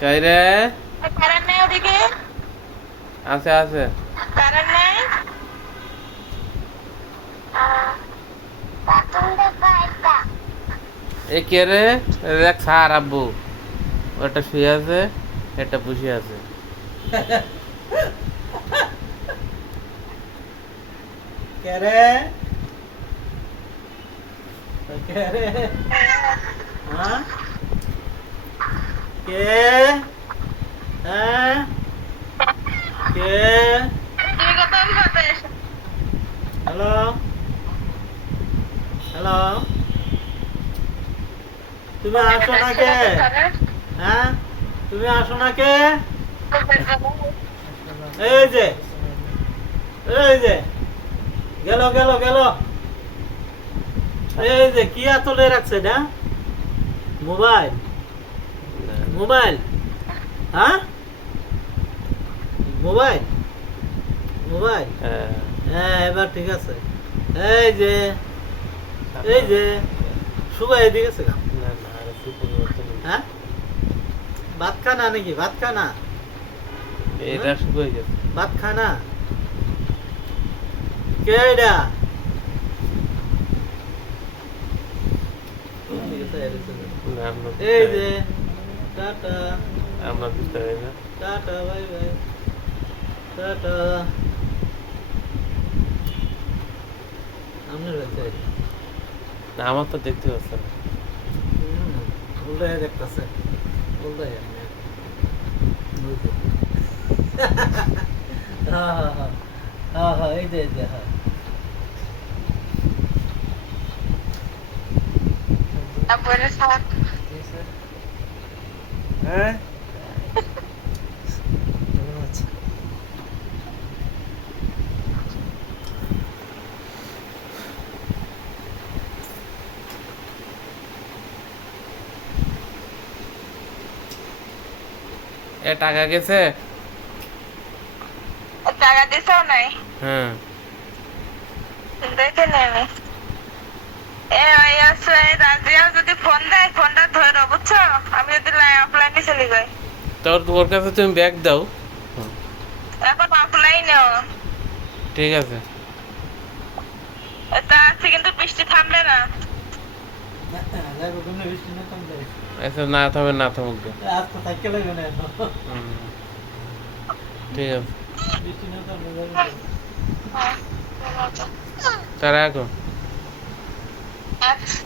কই রে? কারেন্ট নাই ওদিকে? আছে আছে। কারেন্ট নাই? এ কে রে? দেখ স্যার আব্বু ওটা শুয়ে আছে, এটা বসে আছে। কে রে? কে রে? হ্যাঁ? কে? হ্যাঁ? কে? তুমি কত ভাবে এসো? হ্যালো? হ্যালো? তুমি আসো না কে? হ্যাঁ? তুমি আসো না কে? এই যে, এই যে, গেল গেল গেল। এই যে কি আতলে রাখছে না? মোবাইল মোবাইল, হ্যাঁ? মোবাইল মোবাইল, হ্যাঁ। হ্যাঁ এবার ঠিক আছে। এই যে, এই যে সুবাই এদিকে গেছে গা। না না আর একটু পরিবর্তন হয়েছে। হ্যাঁ, ভাত খানা নাকি? ভাত খানা, এটা শুকিয়ে গেছে। ভাত খানা। কে এটা? না, আমরা এই দিতে যে পারি টাটা, না। আমরা দিতে পারি না। Tata, bye bye, tata. আপনার হয়েছে? না, আমার তো দেখতে পাচ্ছে না। উল্টায় দেখতেছে, উল্টায় আপনি। বুঝলি? হ্যাঁ হ্যাঁ হ্যাঁ হ্যাঁ হ্যাঁ, এই যে এই যে, হ্যাঁ। তারপরে সাত হ্যাঁ, এ টাকা গেছে? টাকা দিছেও নাই, হ্যাঁ। দেখে নেবে। ওই আছে রাজিয়া যদি ফোন দেয় ফোনটা ধরো বুঝছো, আমি যদি অফলাইনে চলে যাই। ওর কাছে তুমি ব্যাগ দাও। এখন অফলাইনেও ঠিক আছে। এটা আছে কিন্তু বৃষ্টি থামবে না। লাগবে কোনো বৃষ্টি না কম যায়। আচ্ছা না থামবে, না থামুক গে। আজ তো থাকতে লাগবে না এখন। হুম, ঠিক আছে। বৃষ্টি না কমলে যাবে তো। তারা এখন আচ্ছা